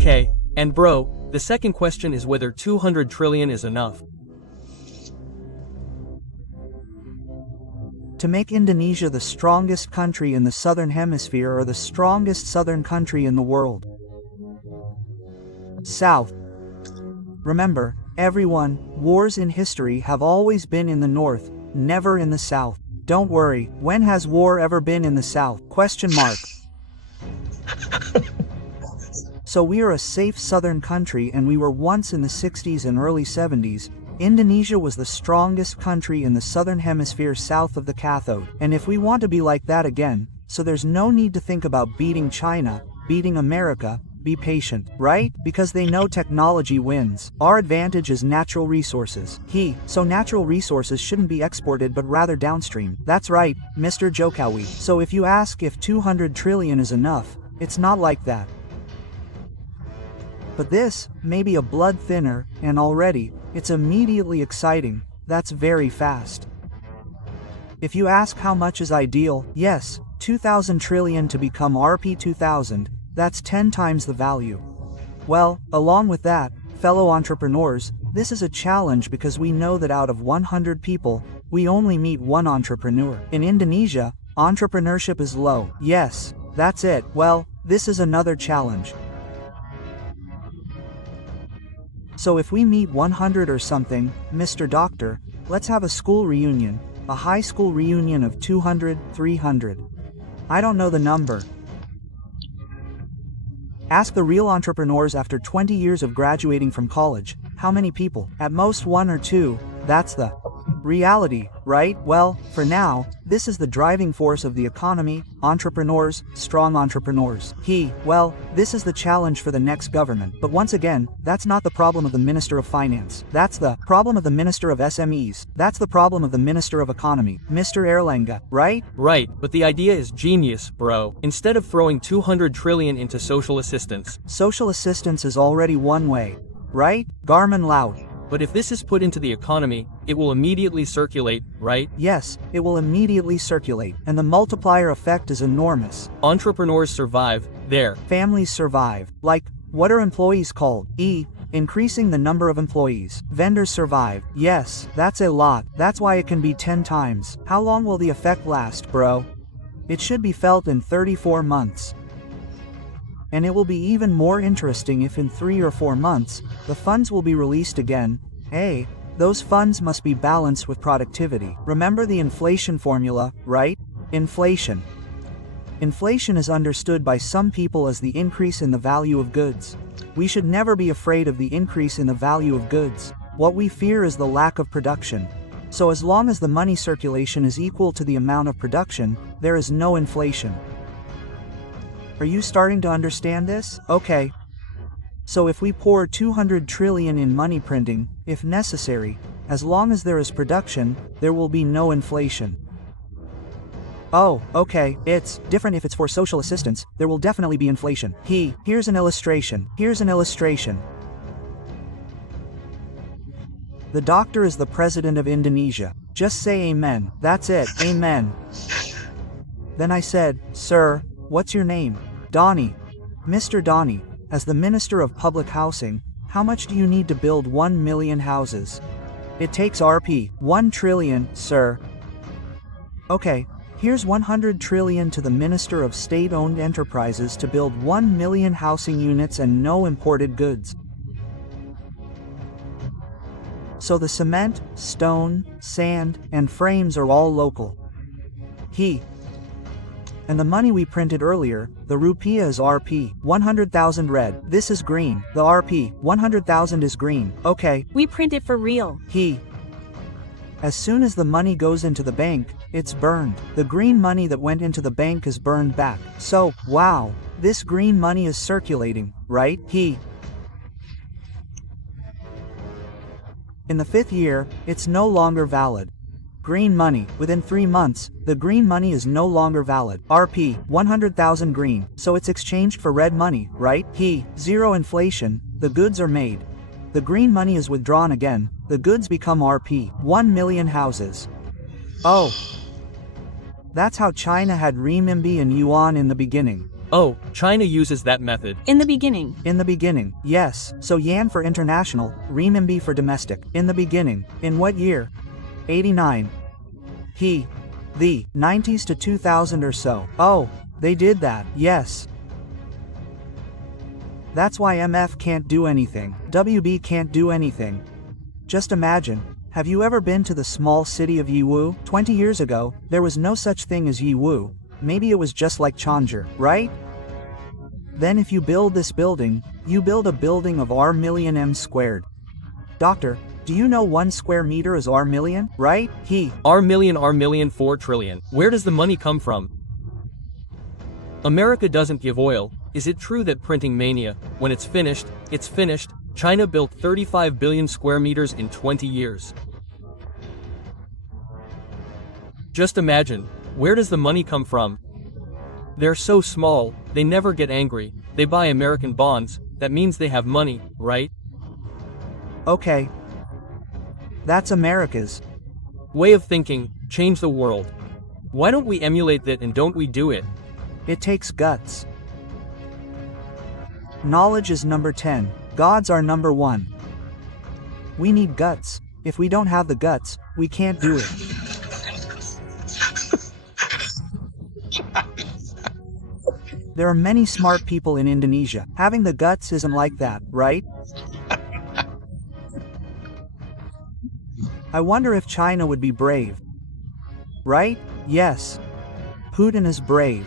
Okay, and bro, the second question is whether 200 trillion is enough. To make Indonesia the strongest country in the southern hemisphere or the strongest southern country in the world. South. Remember, everyone, wars in history have always been in the north, never in the south. Don't worry, when has war ever been in the south? Question mark. So we are a safe southern country, and we were once in the 60s and early 70s. Indonesia was the strongest country in the southern hemisphere south of the cathode. And if we want to be like that again, so there's no need to think about beating China, beating America, be patient, right? Because they know technology wins. Our advantage is natural resources. So natural resources shouldn't be exported but rather downstream. That's right, Mr. Jokowi. So if you ask if 200 trillion is enough, it's not like that. But this may be a blood thinner, and already, it's immediately exciting. That's very fast. If you ask how much is ideal, yes, 2,000 trillion to become Rp 2000, that's 10 times the value. Well, along with that, fellow entrepreneurs, this is a challenge because we know that out of 100 people, we only meet one entrepreneur. In Indonesia, entrepreneurship is low. Yes, that's it. Well, this is another challenge. So if we meet 100 or something, Mr. Doctor, let's have a school reunion, a high school reunion of 200, 300. I don't know the number. Ask the real entrepreneurs after 20 years of graduating from college, how many people? At most 1 or 2, that's the reality, right? Well, for now, this is the driving force of the economy, entrepreneurs, strong entrepreneurs. Well, this is the challenge for the next government. But once again, that's not the problem of the Minister of Finance. That's the problem of the Minister of SMEs. That's the problem of the Minister of Economy, Mr. Erlangga, right? Right, but the idea is genius, bro. Instead of throwing 200 trillion into social assistance. Social assistance is already one way, right? Garman Laut. But if this is put into the economy, it will immediately circulate, right? Yes, it will immediately circulate, and the multiplier effect is enormous. Entrepreneurs survive, there. Families survive. Like, what are employees called? Increasing the number of employees. Vendors survive. Yes, that's a lot. That's why it can be 10 times. How long will the effect last, bro? It should be felt in 34 months. And it will be even more interesting if in 3 or 4 months, the funds will be released again. Those funds must be balanced with productivity. Remember the inflation formula, right? Inflation. Inflation is understood by some people as the increase in the value of goods. We should never be afraid of the increase in the value of goods. What we fear is the lack of production. So as long as the money circulation is equal to the amount of production, there is no inflation. Are you starting to understand this? Okay. So if we pour 200 trillion in money printing, if necessary, as long as there is production, there will be no inflation. Oh, okay, it's different if it's for social assistance, there will definitely be inflation. Here's an illustration. Here's an illustration. The doctor is the president of Indonesia. Just say amen. That's it, amen. Then I said, sir, what's your name? Donnie. Mr. Donnie, as the Minister of Public Housing, how much do you need to build 1 million houses? It takes Rp 1 trillion, sir. Okay, here's 100 trillion to the Minister of State-Owned Enterprises to build 1 million housing units and no imported goods. So the cement, stone, sand, and frames are all local. And the money we printed earlier, the rupiah is Rp 100,000 red. This is green. The Rp 100,000 is green. Okay. We print it for real. As soon as the money goes into the bank, it's burned. The green money that went into the bank is burned back. So, wow, this green money is circulating, right? In the 5th year, it's no longer valid. Green money, within 3 months, the green money is no longer valid. Rp 100,000 green, so it's exchanged for red money, right? Zero inflation, the goods are made. The green money is withdrawn again, the goods become Rp 1 million houses. Oh. That's how China had renminbi and yuan in the beginning. Oh, China uses that method. In the beginning. In the beginning, yes. So Yan for international, renminbi for domestic. In the beginning. In what year? 89. The 90s to 2000 or so. Oh, they did that, yes. That's why MF can't do anything. WB can't do anything. Just imagine. Have you ever been to the small city of Yiwu? 20 years ago, there was no such thing as Yiwu. Maybe it was just like Changer, right? Then if you build this building, you build a building of R million M squared. Doctor, do you know 1 square meter is R million, right? R million 4 trillion. Where does the money come from? America doesn't give oil. Is it true that printing mania, when it's finished, it's finished? China built 35 billion square meters in 20 years. Just imagine, where does the money come from? They're so small, they never get angry, they buy American bonds, that means they have money, right? Okay. That's America's way of thinking, change the world. Why don't we emulate that and don't we do it? It takes guts. Knowledge is number 10. Gods are number 1. We need guts. If we don't have the guts, we can't do it. There are many smart people in Indonesia. Having the guts isn't like that, right? I wonder if China would be brave. Right? Yes. Putin is brave.